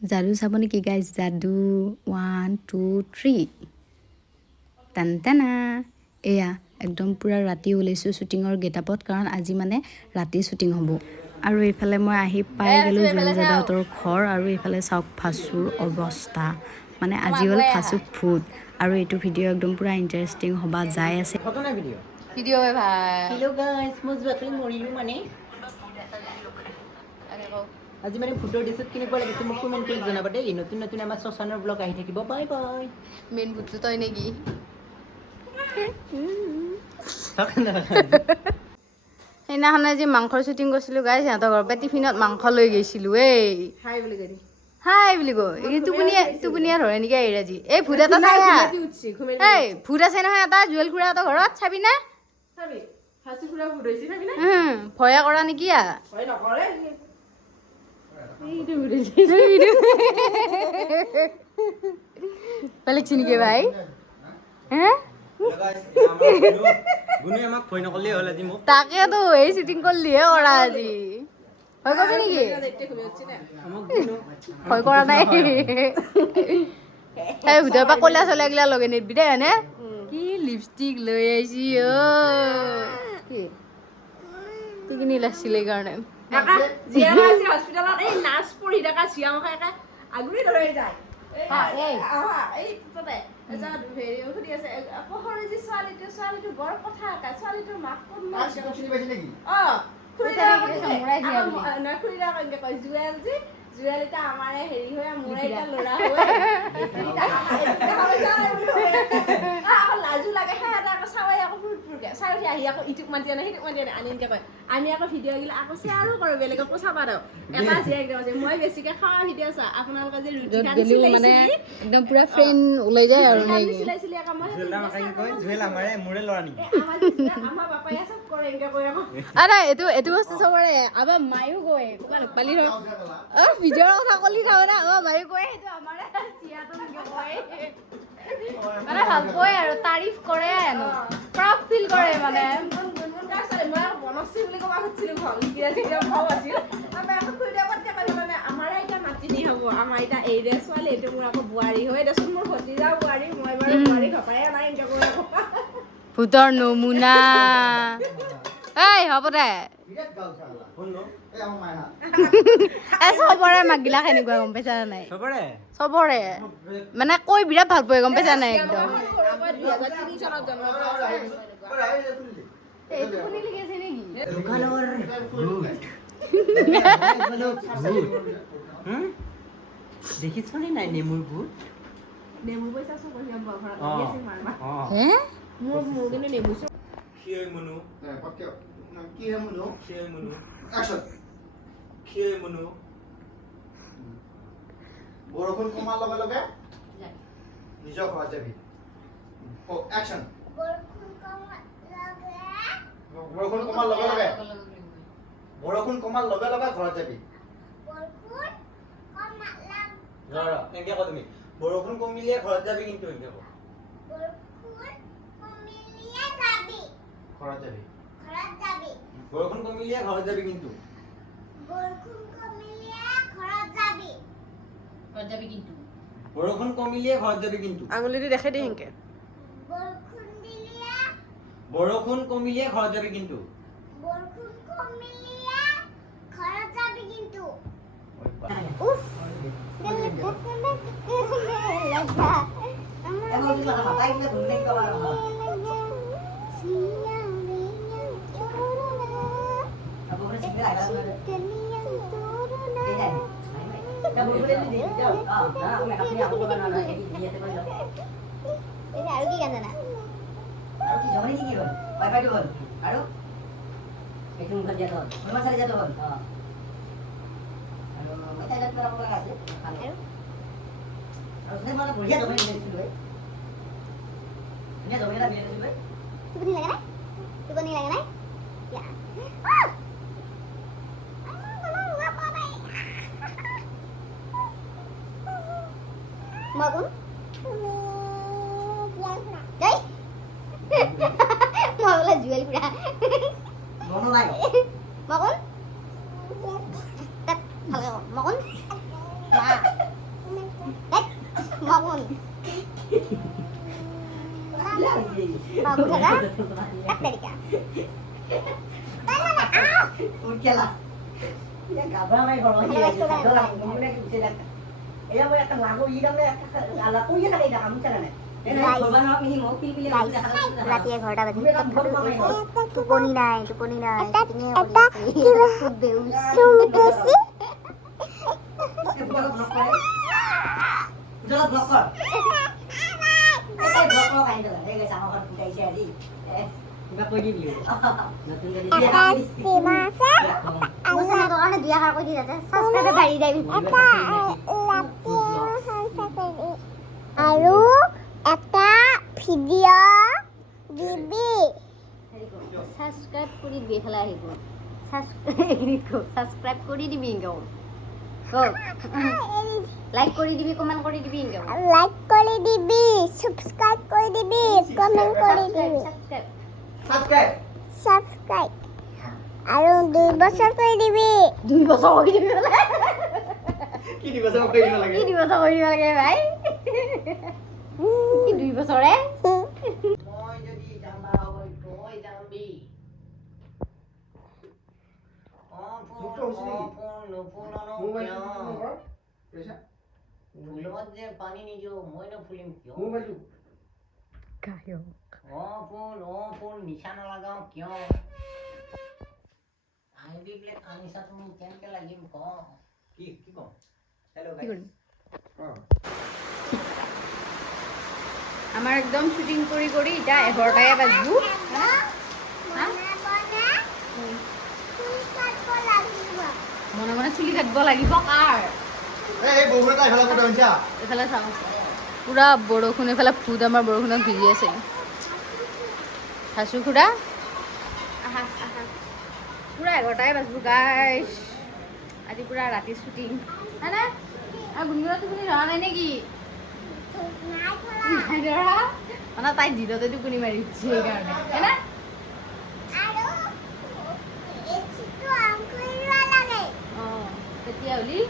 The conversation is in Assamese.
যাদু চাব নেকি গাইজ? যাদু 1 2 3 টান টানা। এয়া একদম পূৰা ৰাতি ওলাইছোঁ শ্বুটিঙৰ গেটআপত, কাৰণ আজি মানে ৰাতি শ্বুটিং হ'ব। আৰু এইফালে মই আহি পাই গ'লোঁ জুৱেল দাদাহঁতৰ ঘৰ, আৰু এইফালে চাওক ফাচুৰ অৱস্থা, মানে আজি হ'ল ফাচু ফুড। আৰু এইটো ভিডিঅ' একদম পূৰা ইণ্টাৰেষ্টিং হ'বা যাই আছে। ভিডিঅ' ভাই হেল্ল' গাইজ, মই যোৱাকালি মৰিলোঁ মানে। আজি মানে ভূতৰ ড্ৰেছত কেনেকুৱা লাগিছে মোক কমেণ্ট কৰি জনাবা দেই। নতুন নতুন আমাৰ শ্মশানৰ ব্লগ আহি থাকিব। Bye bye. মেইন ভূতটো তই নেকি? সেইদিনাখনে যে মাংসৰ শ্বুটিং কৰিছিলোঁ গাইজ, সিহঁতৰ ঘৰৰ পৰা টিফিনত মাংস লৈ গৈছিলোঁ। এই হাই বুলি কৈ টোপনিয়ে ধৰে নেকি আজি? এই ভূত এটা চাই এই ভূত আছে নহয় এটা জুৱেল খুৰাহঁতৰ ঘৰত, চাবি না? ভয়া কৰা নেকি? বেলেগ চিনিকে ভাই তাকেতো এই শ্বুটিং কৰিলিহে কৰা আজি। ভয় কৰিবি নেকি? ভয় কৰা নাই। সেই ভিতৰৰ পৰা কলা চলা গিলা লগে নিদিবি দেই, হয়নে? কি লিপষ্টিক লৈ আহিছি কিনি লাগছিলে এইকাৰণে। জুৱেল এটা আমাৰে হেৰি হৈ মোৰ এটা ল'ৰা হৈ লাজু লাগে। সিহঁতে আকৌ চাৱাই আকৌ ফুৰফুৰকে চাই উঠি আহি আকৌ ইটোক মাতি আনে সিটোক মাতি আনে, আনিনকে কয়। আমি আকৌ ভিডিঅ' গিলা আকৌ শ্বেয়াৰো কৰোঁ বেলেগকো চাবা দাও। এটা জীয়া একদম আছে মই বেছিকে খোৱা ভিডিঅ' চা। আপোনালোকে যে ৰুটি খান মানে একদম পুৰা ফ্ৰেণ্ড ওলাই যায় আৰু চিলাইছিলি আকৌ মই আমাৰ বাপাই চব কৰে এনেকে কয় আকৌ। আৰে এইটো বস্তু চবৰে। আমাৰ মায়ো কয় ক'ৰবাত পালি ধৰ ভিডিঅ'ৰ কথা কলি থাক না, মায়ো কয় সেইটো আমাৰে চিয়াটো কয় মানে ভাল কয় আৰু তাৰিফ কৰে, প্ৰাউড ফিল কৰে মানে। মই বনশ্ৰী বুলি ক'ব খুজিছিলোঁ ঘৰ ভাও আছিল। তাৰপৰা আকৌ খুৰীদেউ পাতকে পালে মানে আমাৰ এতিয়া মাতিনি হ'ব, আমাৰ এতিয়া এইৰে ছোৱালী এইটো মোৰ আকৌ বোৱাৰী হয় দেচোন, মোৰ ভতিজা বোৱাৰী, মই বাৰু বোৱাৰী ঘটাই নাই এনেকৈ কৈ আকৌ ভূতৰ নমুনা। এই হ'ব দে চবৰে মাকগিলাক সেনেকুৱা গম পাইছা নাই? চবৰে মানে কৈ বিৰাট ভাল পায় গম পাইছা নাই? একদম দেখিছনে নাই নেমুৰ ভূত? নেমু পইচা চব ঘৰত মোৰ কিন্তু নেমু বৰষুণ কমাৰ লগে লগে নিজৰ ঘৰত যাবি। বৰষুণ কমাৰ লগে লগে ঘৰত যাবি। এনেকে ক তুমি, বৰষুণ কমিলে ঘৰত যাবি কিন্তু এনেকে ক। ঘৰত যাবি। বৰষুণ কমিলে ঘৰত যাবি কিন্তু। বৰষুণ কমিলে ঘৰত যাবি কিন্তু। আঙুলিটো দেখাই দে সেনকে। বৰষুণ কমিলে ঘৰত যাবি কিন্তু। আৰু কি গান জানা? আৰু কি জমনি কি হ'ল? ৱাইফাইটো হ'ল আৰু এইটো মুখত দিয়াটো হ'ল, মোৰ চালি দিয়াটো হ'ল। আৰু মই তাইলৈ কিবা ক'ব লগা আছে আৰু তুমি মানে বঢ়িয়া জমনি দিছিলোঁ। ধুনীয়া জমনি এটা মিলাই দিছিলোঁ। টোপনি লাগে নাই? টোপনি লাগে নাই? মই কোন? মই বোলে জুৱেল খুৰা। মনো নাই। মই কোন? ভালকে ক। মই কোন? মা। মামুন বাবু থাকা এক তারিখা Ukilah. Ya gabah mai kalau ini ya. Dalam kemudian kita lihat. Ya mau akan lagu ini kan ala punya kan ida kamu cara nih. Guys. Korban apa ini mau pilih pilih. রাতি 11টা বাজে Mereka korban mai. টোপনি নাই এটা খুব বেউস Bukan blok kor. Jangan blok kor. Blok kor kayak itu. Dia sama orang punya isi aja. Enggak pergi dia. Nonton dari dia. বুঝা না দোকানে 2000 কই দি যাচ্ছে সাবস্ক্রাইবে বাড়ি যাবি আৰু এটা ভিডিঅ' দিবি সাবস্ক্ৰাইব কৰি দিবি ফেলাই আহিব সাবস্ক্ৰাইব কৰি দিবি ইংগাও লাইক কৰি দিবি কমেন্ট কৰি দিবি ইংগাও লাইক কৰি দিবি সাবস্ক্ৰাইব কৰি দিবি কমেন্ট কৰি দিবি Subscribe. সাবস্ক্ৰাইব আৰু 2 বছৰ কৰি দিবি 2 বছৰ হৈ দিবি Ki di bahasa apa ini lagi? কি 2 বছৰ কৰিব লাগে ভাই কি 2 বছৰে Moi jadi jamba oi koi jambi. ফুলত যে পানী নিদিওঁ মই নুফুলিম কিয় ফুল নিচা নলগাওঁ কিয় আহিবি বোলে আনিছা তুমি কেনেকে লাগিম ক কি কি কম হেল্ল' কি কৰিম আমাৰ একদম শুটিং কৰি কৰি এতিয়া 11টাই বাজবো মনে মনে চুলি কাটিব লাগিব কাৰ এই বৰষুণত আহিফালে ক'ত আহিছা এইফালে চাওঁ পুৰা বৰষুণ এইফালে ভূত আমাৰ বৰষুণত ভিজি আছে হাচু খুৰা পুৰা 11টাই বাজবো গাইছ আজি পুৰা ৰাতি শ্বুটিং হয়নে আৰু গুণগুণত টোপনি ধৰা নাই নেকি নাই ধৰা মানে তাই দিনতে টোপনি মাৰি উঠিছে সেইকাৰণে হয়নে অঁ তেতিয়া হ'লি